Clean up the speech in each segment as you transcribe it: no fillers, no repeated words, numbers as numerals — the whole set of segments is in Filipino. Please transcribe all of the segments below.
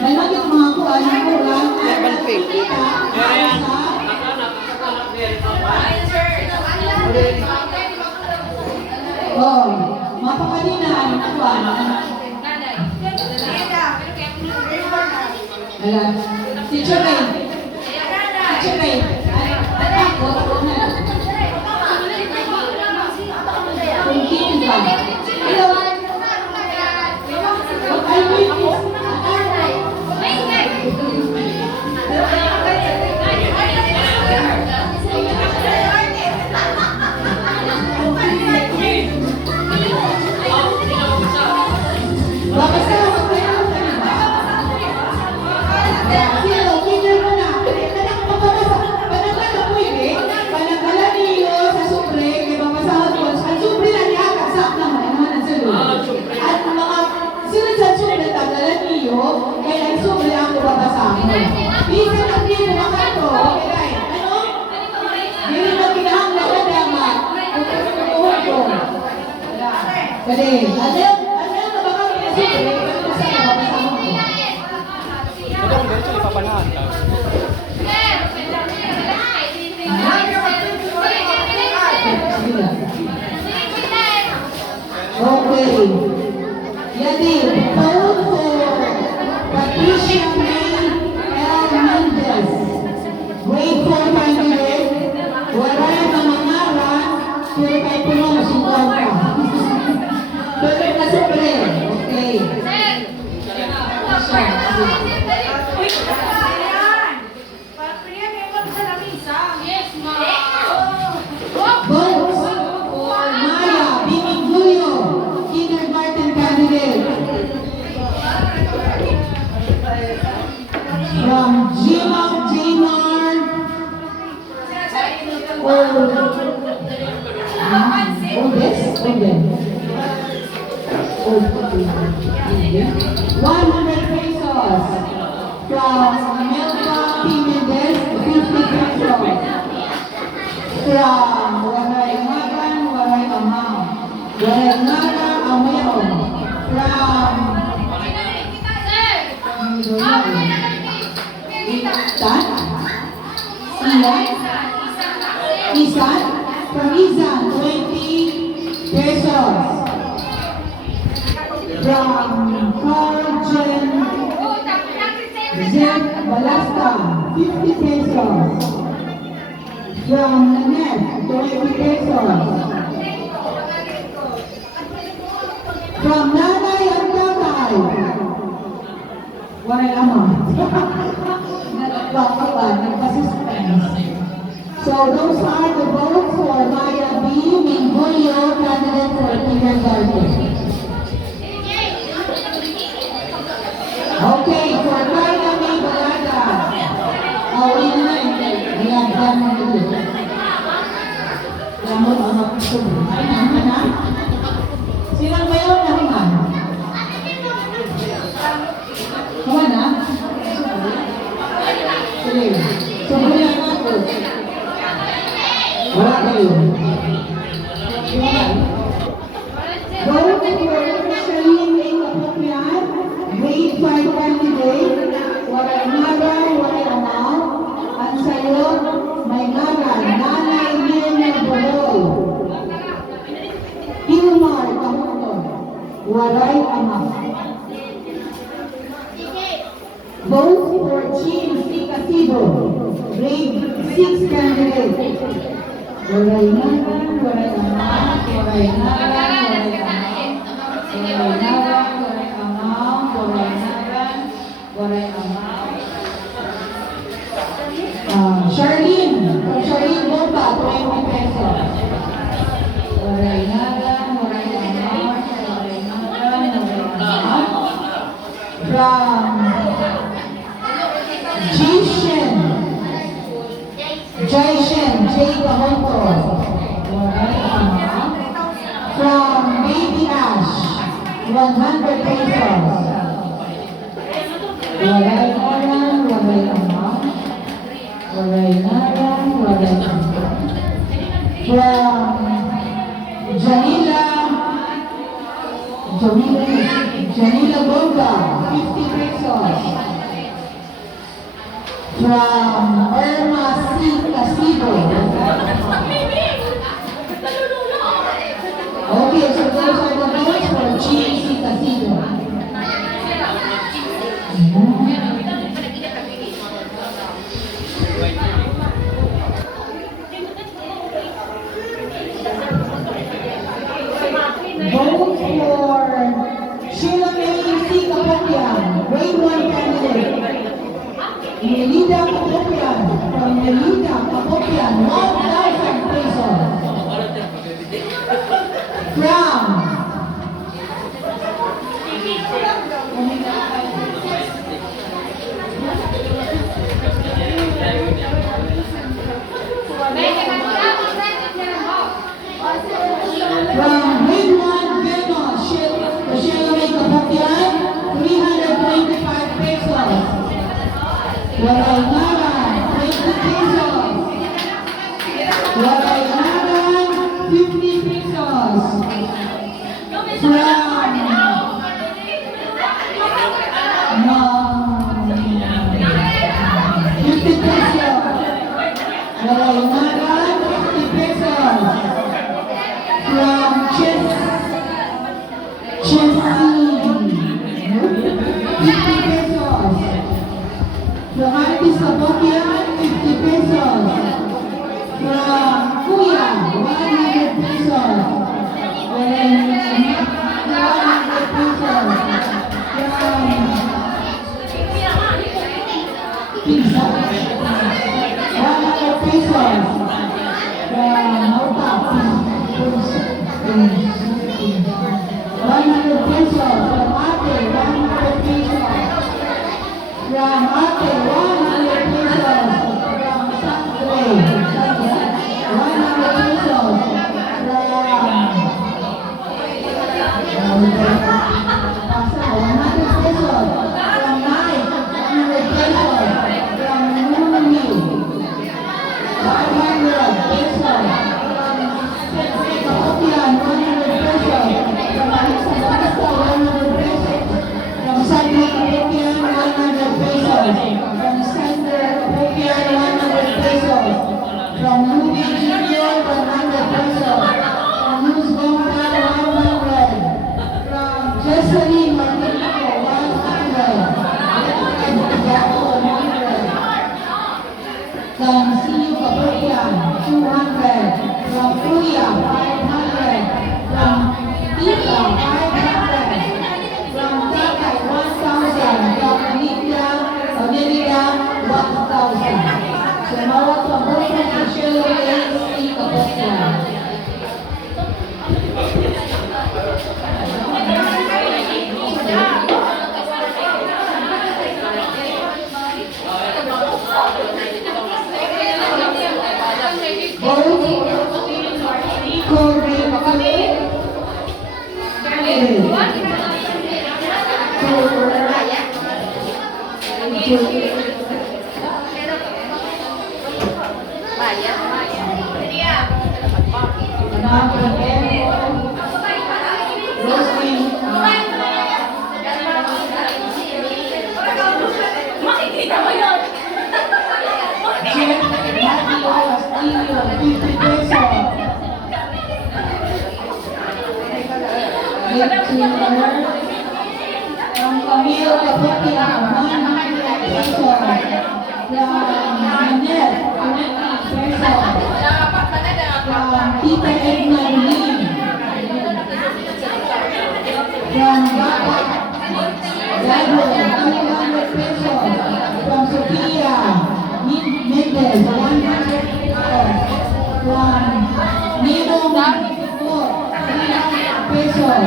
Malagit mga kuhan, kurang, Level pick. Oh, mapakadinaan, kuhan. Alam, teacher Ray. Teacher Ray. Kung ba? Hello? Ay, Pwede. Ano na ba kami na siyempre? Ito kung dito, ipapanahan ka. Okay. Yan din. Vote for Patricia May L. Mendez. Grade 4 candidate. Wala yung mamangaran, pero kay Punong Singkota. Pero na siyempre. Okay. Votes for Maya Bimigulio, kindergarten candidate. From Gina Jmar. $100 pesos. From Melba P. Mendez, 50 pesos. From Waray Magan, Waray Amaw. Waray Maga, Amayon. From Isan? Isan? From Isan, 20 pesos. From Carlton Zed Balasta, 50 pesos. From Nanette, 20 pesos. From Nanay and Tatay, waray amount. So those are the votes for Maya B. Mingulio, candidate for kindergarten. Okay, for Carla May Balaga. Oh, yun na yun. Ayan, dyan mo ito. Yan mo, mga kusubo. Ay, naman na. Silang bayo na naman. Kaman na? Sige. Subo yan ako. Wala kayo. Vote for Charlene A. Kapapyan. Grade 5 candidate, waray naga, waray amaw, at sa'yo, may naga, Nanay Mirna Boloy. Hilmar Kamuto, waray amaw. Vote for Chin C. Casido, grade 6 candidate. Waray naga, waray amaw, waray naga, waray amaw, waray naga, waray amaw. Charlene, from Charlene Bomba, 20 pesos. Waray naga, waray amaw, waray naga, waray amaw. From Jaishen J. Kahonto, waray amaw. From Baby Ash, 100 pesos. Waray naran, waray amaw. Waray naran, waray amaw. From Janila Bonga, 50 pesos. From Irma C. Casido. Okay, so those are the votes for GC Casido. Vote for Sheila May C. Kapopian, grade 1 candidate. Melida Kapopian, from Melida Kapopian, 1,000 pesos. From From grade 1 Venus, Sheila May Kapopian, 325 pesos. Waray Naran, 20 pesos. Waray Naran, 50 pesos. From 50 pesos. Waray Naran, 50 pesos. From Chelsea, 50 pesos. From Artis Kapopian, 50 pesos. From Kuya, 100 pesos. 100 pesos. From Pizza, 100 pesos. From Mauta, 100 pesos. From Ate, 100 pesos. From Ate, 100 pesos. From Sandre, 100 pesos. From 100 pesos. From Mike, 100 pesos. From Numi, 500 pesos. From Kapopian, 100 pesos. From Alisa Basta, 100 pesos. From Sandra Kapopian, 100 pesos. From Sandra Kapopian, 100 pesos. From Ruby Junior, 100 pesos. From Luz Gompa, 100. From Jocelyn Martinico, 100. From Siu Kapopian, 200. From Kuya, 500. From Tita, 500. From Tatay, 1,000. From Olivia, 1,000. So, mawag pa po sa Sheila May C. Kapopian. Vote Corey From Camille Kapopian, 100 pesos. From Annette, 20 pesos. From Tita Edna Lim. From Baba Gado, 200 pesos. From Sophia Mendez, 100 pesos. From Ninong 300 pesos.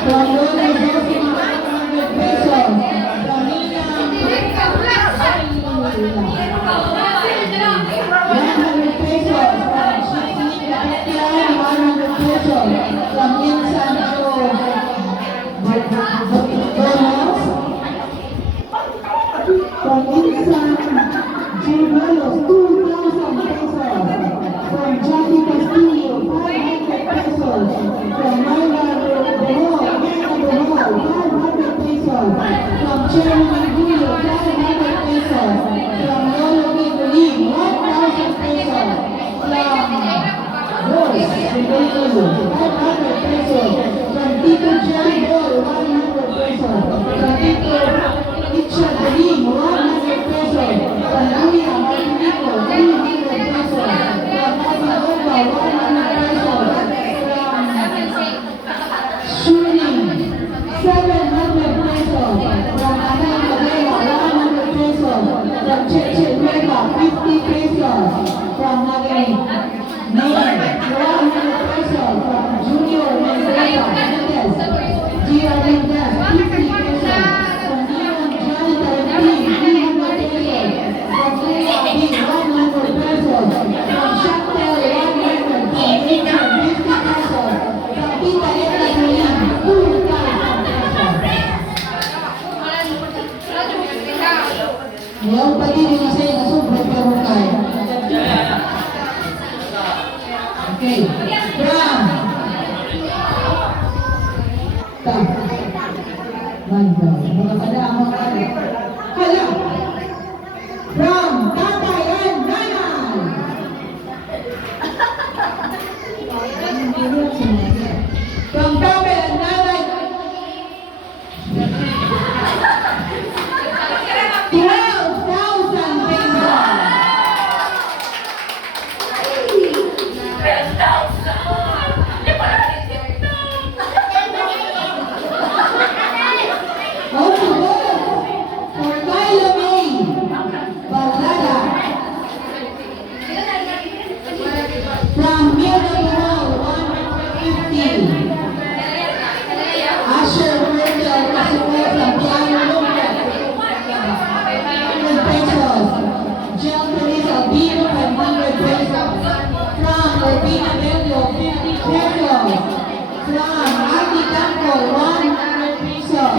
From Lola Josima, 100 pesos. From Nina, 100 pesos. From Shiki Kapopian, 100 pesos. From Insan Joe Bonos. From Insan Joe Bonos, 2,000 pesos. From Jackie Castillo, 500 pesos. From Myla Bohol, 500 pesos. Ganda. Mga kadama ka. Hala. From tatay and nanay. From tatay and nanay. 12,000 pesos. Also vote for Kyla May Balada from Mindanao, 150. Asher Murdoch, Kasuko, Santiago, Lucas, 100 pesos. Jill Teresa Albino, 500 pesos. From Urbina Bello, 50 pesos. From Ati Tanco, 100 pesos.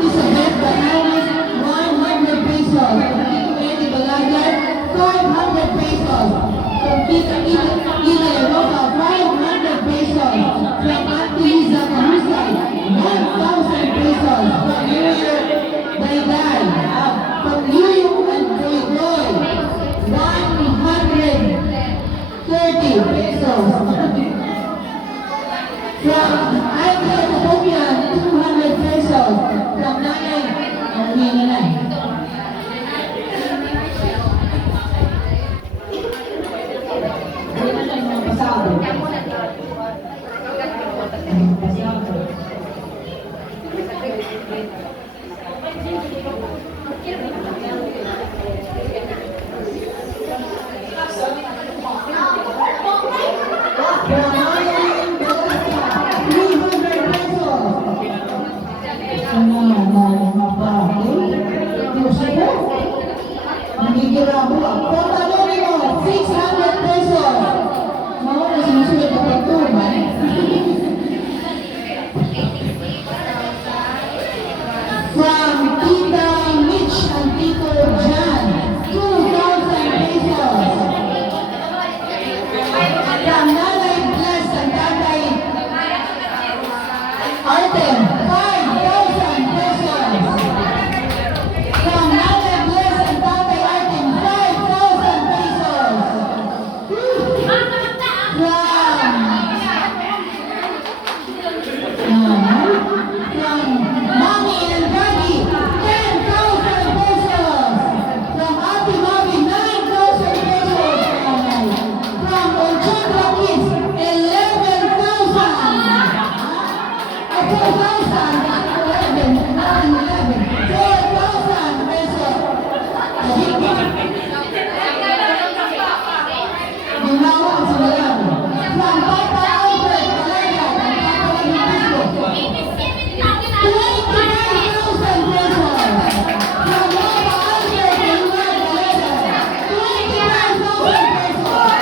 Isabel Bananas, 100 pesos. From Tito Eddie Balagan, 500 pesos. From Tita Ina Roca, 500 pesos. From Auntie Liza Mahusay, 1,000 pesos. From Yuyo Dayday, from Yuyo and Joy Joy, 130 pesos. From Aiko Topian, 200 pesos. From Nanay, ang nanay. Hindi na siya yung pasado. Pasado. From Nanay, 300 pesos. Nagigirabo ako. Tatanungin mo, 600 pesos. Mga na sinusunod na pagtuman. From Tita Mitch and Tito Jan, 2,000 pesos. From Nanay Bless and Tatay Artem, 5,000 pesos. From Nanay Bless and Tatay Artem, 5,000 pesos. From Mommy and Daddy, 10,000 pesos. From Ate Mommy, 9,000 pesos. From Ochondra Kids, 11,000. 4,000 pesos. Ginawa ang sinalam. From Papa Albert, Malaga, and Papa Francisco, 25,000 pesos. From Papa Albert, Malaga, 25,000 pesos.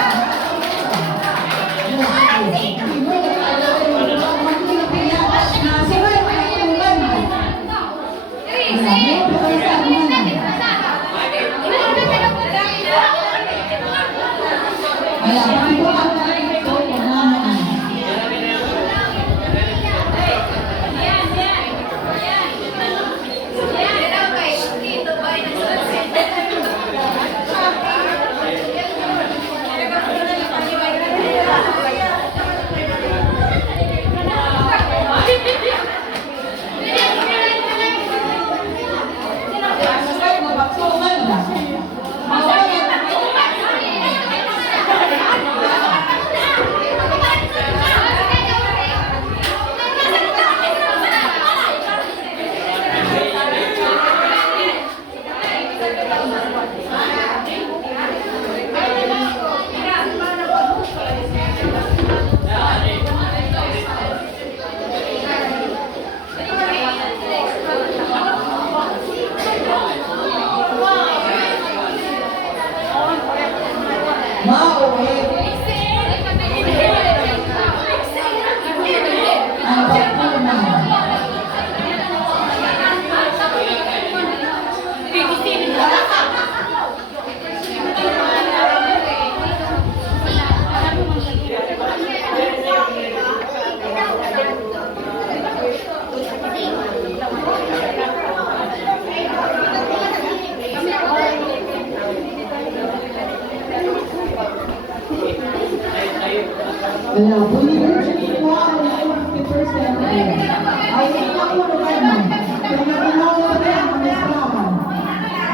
Ay, hindi na ulo ka naman. Kaya nagulaw ka na ang esklaban.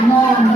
No, no.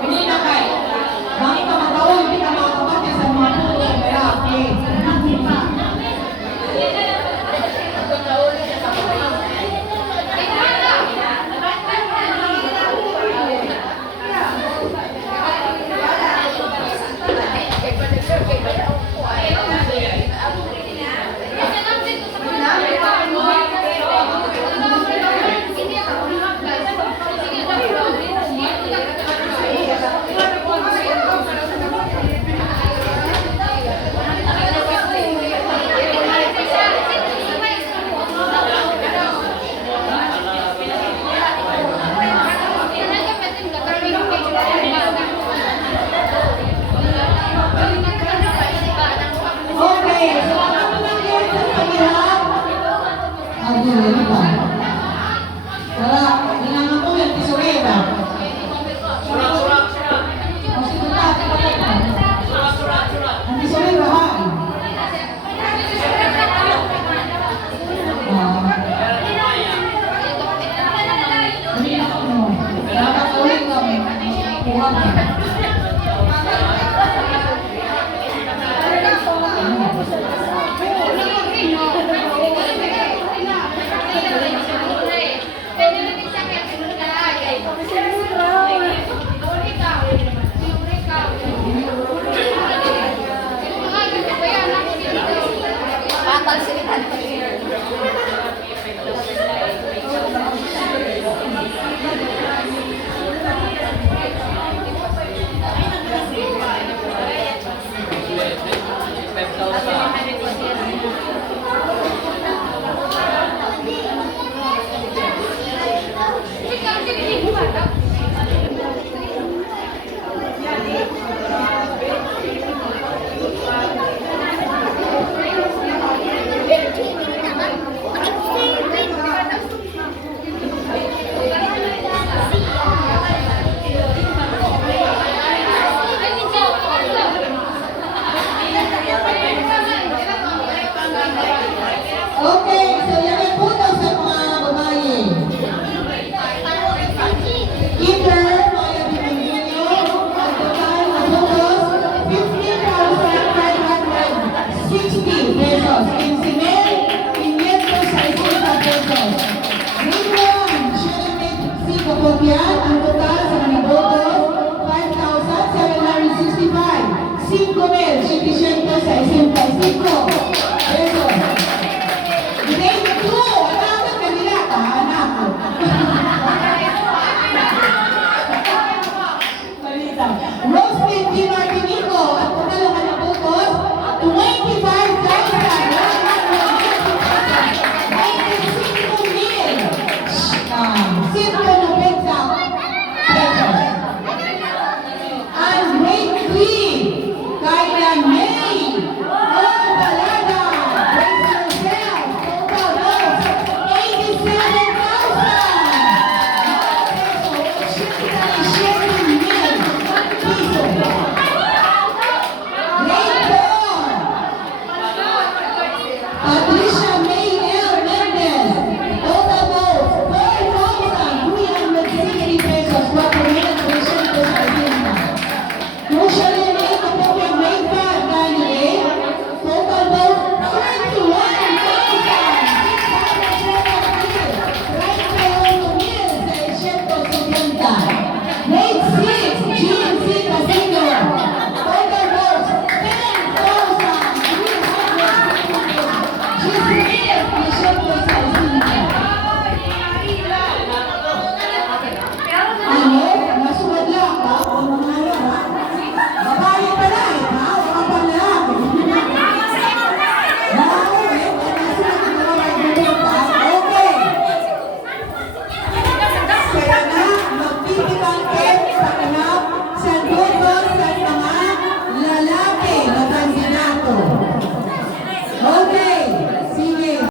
Hindi na kayo. Bakit ka magawa? Hindi ka makakabati sa mga puto. Kaya, okay. Okay, so ano nang yun sa pagkirap? Ang yun ba? Tara, hinangan ko yung tisurera. Ang sigurat, ang tisurera, ha? Ano yun ako mo? Nakakauling kami. Puwag.